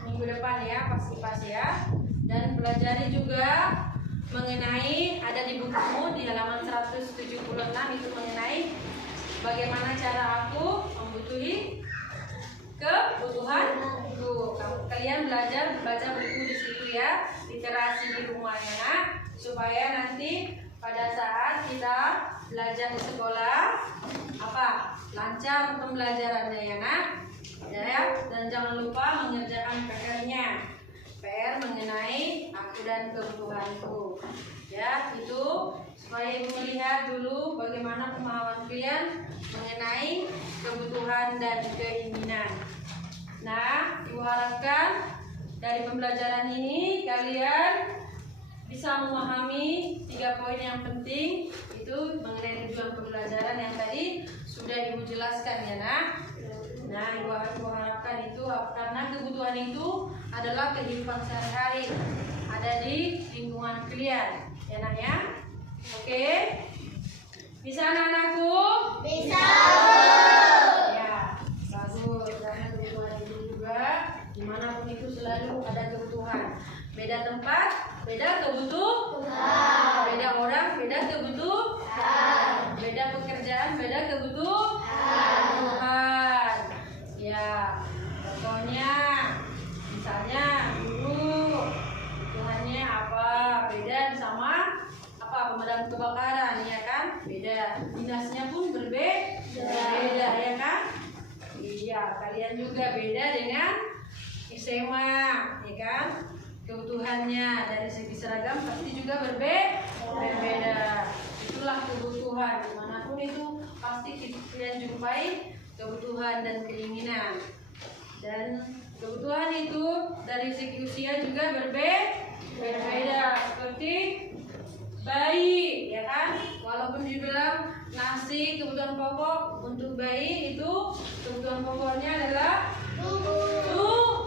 minggu depan ya, pas ya. Dan pelajari juga mengenai, ada di bukumu di halaman 176 itu mengenai bagaimana cara aku membutuhi kebutuhanku. Kalian belajar baca buku di situ ya, literasi di rumah ya nak, supaya nanti pada saat kita belajar di sekolah apa? Lancar pembelajarannya ya nak. Ya, dan jangan lupa mengerjakan PR-nya. PR mengenai aku dan kebutuhanku. Ya, itu supaya ibu melihat dulu bagaimana pemahaman kalian mengenai kebutuhan dan keinginan. Nah, ibu harapkan dari pembelajaran ini kalian bisa memahami 3 poin yang penting itu mengenai tujuan pembelajaran yang tadi sudah ibu jelaskan ya nak. Nah, ibu harapkan itu karena kebutuhan itu adalah kehidupan sehari-hari ada di lingkungan kalian ya nak ya. Oke, bisa anak-anakku? Bisa. Ya, bagus. Karena kebutuhan itu juga dimanapun itu selalu ada kebutuhan. Beda tempat, beda kebutuhan. Beda orang, beda kebutuhan. Beda pekerjaan, beda kebutuhan. Ya, contohnya, misalnya dulu kebutuhannya apa? Beda sama apa? Pemadam kebakaran, ya kan? Beda. Dinasnya pun berbeda, ya kan? Iya, kalian juga beda dengan SMA, ya kan? Kebutuhannya dari segi seragam pasti juga berbeda. Itulah kebutuhan. Dimanapun itu pasti kalian jumpai kebutuhan dan keinginan. Dan kebutuhan itu dari segi usia juga berbeda. Seperti bayi, ya kan? Walaupun dibilang nasi kebutuhan pokok untuk bayi itu kebutuhan pokoknya adalah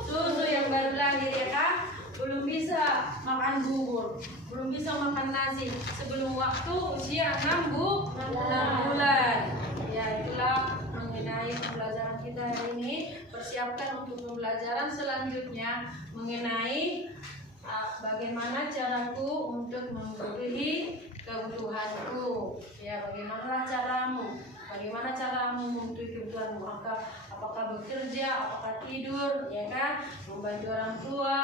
susu yang baru lahir, ya kan? Belum bisa makan bubur, belum bisa makan nasi sebelum waktu usia 6 bulan. Ya, itulah mengenai pembelajaran kita hari ini. Persiapkan untuk pembelajaran selanjutnya mengenai bagaimana caraku untuk memenuhi kebutuhanku. Ya, bagaimana caramu memenuhi kebutuhanmu? Apakah bekerja, apakah tidur, ya kan? Membantu orang tua,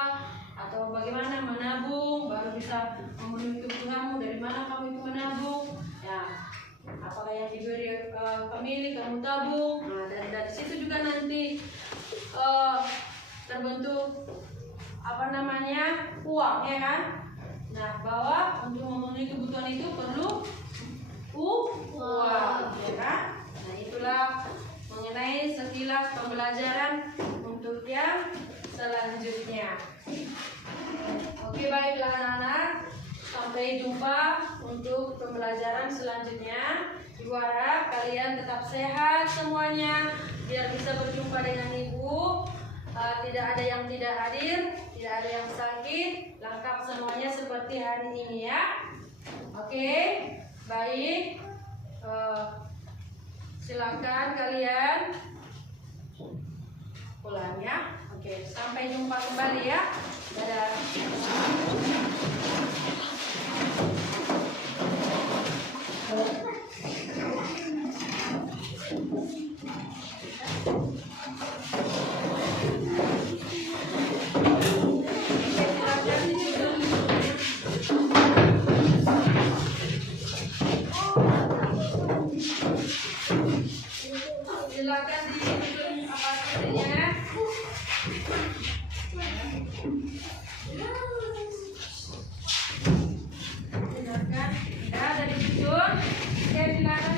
atau bagaimana menabung baru bisa memenuhi kebutuhanmu? Dari mana kamu itu menabung? Ya, apakah yang diberi pemilik kamu tabung? Nah, dan dari situ juga nanti terbentuk uang, ya kan? Nah, bahwa untuk memenuhi kebutuhan itu perlu uang, ya kan? Nah, itulah mengenai sekilas pembelajaran untuk yang selanjutnya. Oke, baiklah anak-anak, sampai jumpa untuk pembelajaran selanjutnya. Ibu harap kalian tetap sehat semuanya, biar bisa berjumpa dengan ibu. Tidak ada yang tidak hadir, tidak ada yang sakit, lengkap semuanya seperti hari ini ya. Oke, baik. Silakan kalian pulang ya. Oke, sampai jumpa kembali ya. Dadah. Silakan di apa sepertinya. Silakan. Ya, dari situ. Oke, silakan.